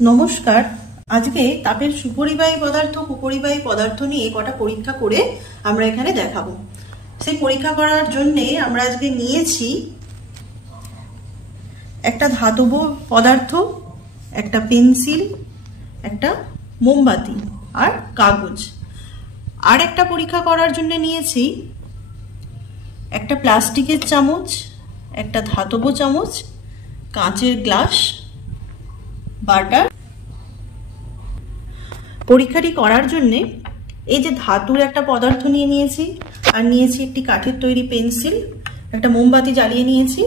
নমস্কার। আজকে তাপের সুপরিবাহী পদার্থ কুপরিবাহী পদার্থ নিয়ে কটা পরীক্ষা করে আমরা এখানে দেখাবো। সেই পরীক্ষা করার জন্য আমরা আজকে নিয়েছি একটা ধাতব পদার্থ, একটা পেন্সিল, একটা মোমবাতি আর কাগজ। আর একটা পরীক্ষা করার জন্য নিয়েছি একটা প্লাস্টিকের চামচ, একটা ধাতব চামচ, কাঁচের গ্লাস, বাটার। পরীক্ষাটি করার জন্যে এই যে ধাতুর একটা পদার্থ নিয়ে নিয়েছি, আর নিয়েছি একটি কাঠের তৈরি পেন্সিল, একটা মোমবাতি জ্বালিয়ে নিয়েছি,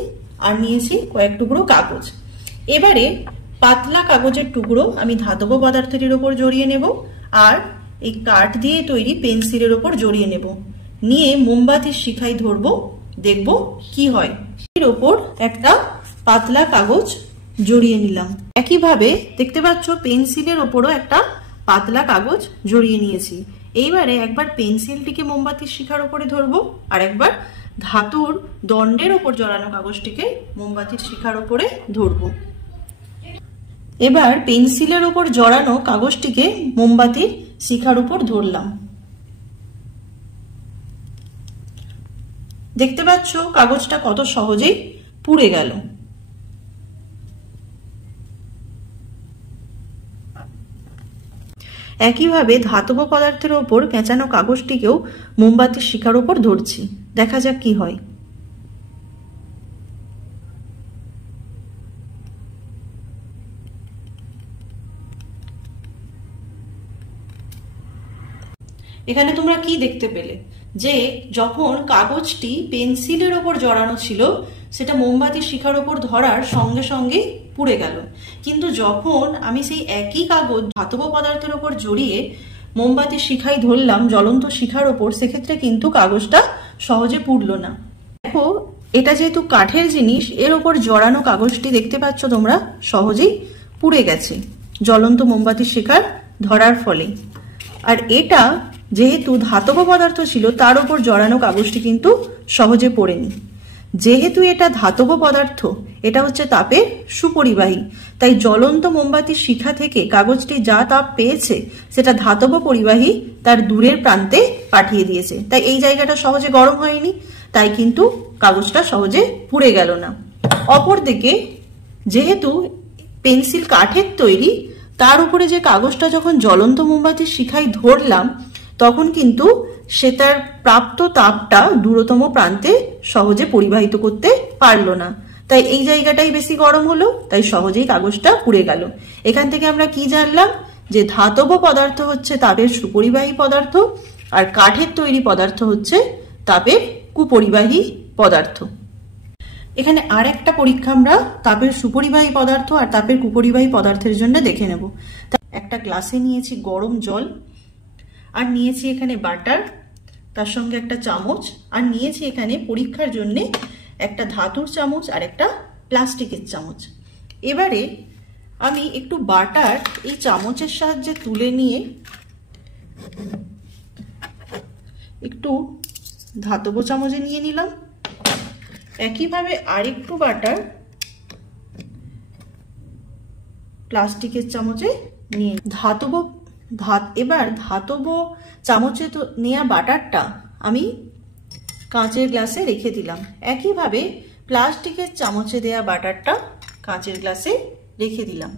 আর নিয়েছি কয়েক টুকরো কাগজ। এবারে পাতলা কাগজের টুকরো আমি ধাতব পদার্থটির ওপর জড়িয়ে নেব, আর এই কাঠ দিয়ে তৈরি পেন্সিলের ওপর জড়িয়ে নেব, নিয়ে মোমবাতির শিখায় ধরবো, দেখব কি হয়। এর ওপর একটা পাতলা কাগজ জড়িয়ে নিলাম। একইভাবে দেখতে পাচ্ছ পেন্সিলের ওপরও একটা পাতলা কাগজ জড়িয়ে নিয়েছি। এইবারে একবার পেন্সিলটিকে মোমবাতির শিখার ওপরে ধরবো, আর একবার ধাতুর দণ্ডের ওপর জড়ানো কাগজটিকে মোমবাতির শিখার ওপরে ধরবো। এবার পেন্সিলের ওপর জড়ানো কাগজটিকে মোমবাতির শিখার উপর ধরলাম। দেখতে পাচ্ছ কাগজটা কত সহজেই পুড়ে গেল। একইভাবে ধাতব পদার্থের ওপর পেঁচানো কাগজটিকেও মোমবাতির শিখার ওপর ধরছি, দেখা যাক কি হয়। এখানে তোমরা কি দেখতে পেলে, যে যখন কাগজটি পেন্সিলের ওপর জড়ানো ছিল সেটা মোমবাতির শিখার ওপর ধরার সঙ্গে সঙ্গে পুড়ে গেল, কিন্তু যখন আমি সেই একই কাগজ ধাতব পদার্থের ওপর জড়িয়ে মোমবাতির শিখায় ধরলাম জ্বলন্ত শিখার ওপর, সেক্ষেত্রে কিন্তু কাগজটা সহজে পুড়লো না। দেখো, এটা যেহেতু কাঠের জিনিস, এর ওপর জড়ানো কাগজটি দেখতে পাচ্ছ তোমরা সহজেই পুড়ে গেছে জ্বলন্ত মোমবাতির শিখার ধরার ফলে। আর এটা যেহেতু ধাতব পদার্থ ছিল, তার উপর জড়ানো কাগজটি কিন্তু সহজে পড়েনি। যেহেতু এটা ধাতব পদার্থ, এটা হচ্ছে তাপের সুপরিবাহী, তাই জ্বলন্ত মোমবাতির শিখা থেকে কাগজটি যা তাপ পেয়েছে সেটা ধাতব পরিবাহী তার দূরের প্রান্তে পাঠিয়ে দিয়েছে, তাই এই জায়গাটা সহজে গরম হয়নি, তাই কিন্তু কাগজটা সহজে পুড়ে গেল না। অপরদিকে যেহেতু পেন্সিল কাঠের তৈরি, তার উপরে যে কাগজটা যখন জ্বলন্ত মোমবাতির শিখায় ধরলাম, তখন কিন্তু সে তার প্রাপ্ত তাপটা দূরতম প্রান্তে সহজে পরিবাহিত করতে পারলো না, তাই এই জায়গাটাই বেশি গরম হলো, তাই সহজেই কাগজটা পুড়ে গেল। এখান থেকে আমরা কি জানলাম, যে ধাতব পদার্থ হচ্ছে তাপের সুপরিবাহী পদার্থ, আর কাঠের তৈরি পদার্থ হচ্ছে তাপের কুপরিবাহী পদার্থ। এখানে আর একটা পরীক্ষা আমরা তাপের সুপরিবাহী পদার্থ আর তাপের কুপরিবাহী পদার্থের জন্য দেখে নেব। একটা গ্লাসে নিয়েছি গরম জল, আর নিয়েছি এখানে বাটার, তার সঙ্গে একটা চামচ, আর নিয়েছি এখানে পরীক্ষার জন্য একটা ধাতুর চামচ আর একটা প্লাস্টিকের চামচ। এবারে আমি একটু বাটার এই চামচের সাহায্যে তুলে নিয়ে একটু ধাতব চামচে নিয়ে নিলাম। একইভাবে আরেকটু বাটার প্লাস্টিকের চামচে নিয়ে এবার ধাতব চামচে তো নেওয়া বাটারটা আমি কাঁচের গ্লাসে রেখে দিলাম। একইভাবে প্লাস্টিকের চামচে দেয়া বাটারটা কাঁচের গ্লাসে রেখে দিলাম।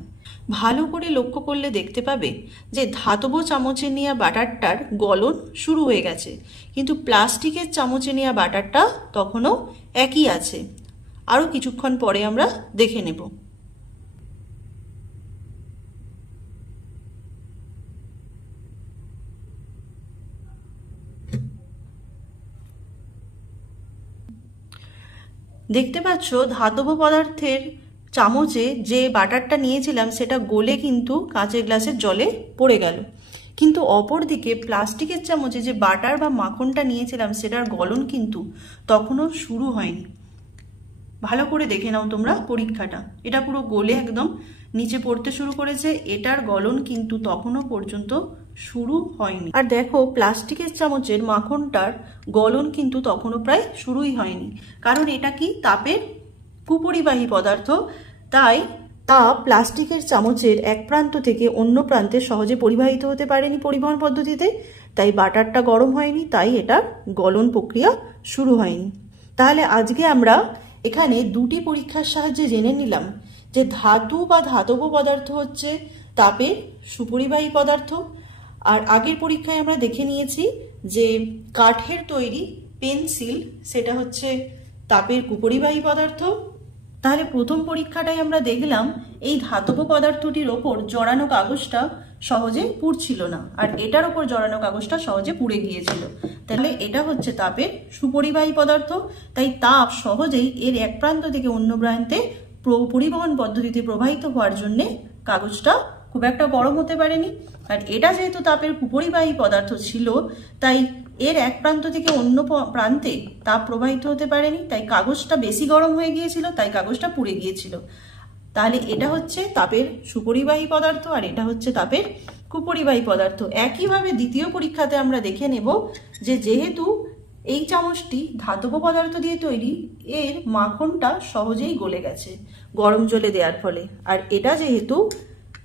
ভালো করে লক্ষ্য করলে দেখতে পাবে যে ধাতব চামচে নেওয়া বাটারটার গলন শুরু হয়ে গেছে, কিন্তু প্লাস্টিকের চামচে নেওয়া বাটারটা তখনও একই আছে। আরও কিছুক্ষণ পরে আমরা দেখে নেব। দেখতে পাচ্ছ ধাতব পদার্থের চামচে যে বাটারটা নিয়েছিলাম সেটা গলে কিন্তু কাঁচের গ্লাসের জলে পড়ে গেল, কিন্তু অপরদিকে প্লাস্টিকের চামচে যে বাটার বা মাখনটা নিয়েছিলাম সেটার গলন কিন্তু তখনও শুরু হয়নি। ভালো করে দেখে নাও তোমরা পরীক্ষাটা, এটা পুরো গলে একদম নিচে পড়তে শুরু করেছে, এটার গলন কিন্তু তখনও পর্যন্ত শুরু হয়নি। আর দেখো প্লাস্টিকের চামচের মাখনটার গলন কিন্তু তখনও প্রায় শুরুই হয়নি, কারণ এটা কি তাপের কুপরিবাহী পদার্থ, তাই তাপ প্লাস্টিকের চামচের এক প্রান্ত থেকে অন্য প্রান্তে সহজে পরিবাহিত হতে পারেনি পরিবহন পদ্ধতিতে, তাই বাটারটা গরম হয়নি, তাই এটার গলন প্রক্রিয়া শুরু হয়নি। তাহলে আজকে আমরা এখানে দুটি পরীক্ষার সাহায্যে জেনে নিলাম যে ধাতু বা ধাতব পদার্থ হচ্ছে তাপের সুপরিবাহী পদার্থ, আর আগের পরীক্ষায় আমরা দেখে নিয়েছি যে কাঠের তৈরি পেন্সিল সেটা হচ্ছে তাপের কুপরিবাহী পদার্থ। তাহলে প্রথম পরীক্ষাটাই আমরা দেখলাম এই ধাতব পদার্থটির ওপর জড়ানো কাগজটা সহজে পুড়ছিল না, আর এটার ওপর জড়ানো কাগজটা সহজে পুড়ে গিয়েছিল। তাহলে এটা হচ্ছে তাপের সুপরিবাহী পদার্থ, তাই তাপ সহজেই এর এক প্রান্ত থেকে অন্য প্রান্তে পরিবহন পদ্ধতিতে প্রবাহিত হওয়ার জন্যে কাগজটা খুব একটা গরম হতে পারেনি। আর এটা যেহেতু তাপের কুপরিবাহী পদার্থ ছিল, তাই এর এক প্রান্ত থেকে অন্য প্রান্তে তাপ প্রবাহিত হতে পারেনি, তাই কাগজটা বেশি গরম হয়ে গিয়েছিল, তাই কাগজটা পুড়ে গিয়েছিল। তাহলে এটা হচ্ছে তাপের সুপরিবাহী পদার্থ, আর এটা হচ্ছে তাপের কুপরিবাহী পদার্থ। একইভাবে দ্বিতীয় পরীক্ষাতে আমরা দেখে নেব যে যেহেতু এই চামচটি ধাতব পদার্থ দিয়ে তৈরি, এর মাখনটা সহজেই গলে গেছে গরম জলে দেওয়ার ফলে, আর এটা যেহেতু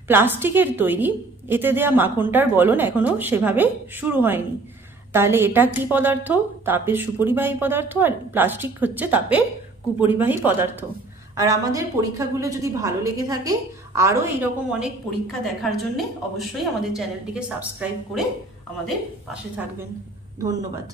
প্লাস্টিকের তৈরি, এতে দেয়া মাখনটার গলন এখনো সেভাবে শুরু হয়নি। তাহলে এটা কি পদার্থ? তাপের সুপরিবাহী পদার্থ, আর প্লাস্টিক হচ্ছে তাপের কুপরিবাহী পদার্থ। আর আমাদের পরীক্ষাগুলো যদি ভালো লেগে থাকে, আরও এইরকম অনেক পরীক্ষা দেখার জন্য অবশ্যই আমাদের চ্যানেলটিকে সাবস্ক্রাইব করে আমাদের পাশে থাকবেন। ধন্যবাদ।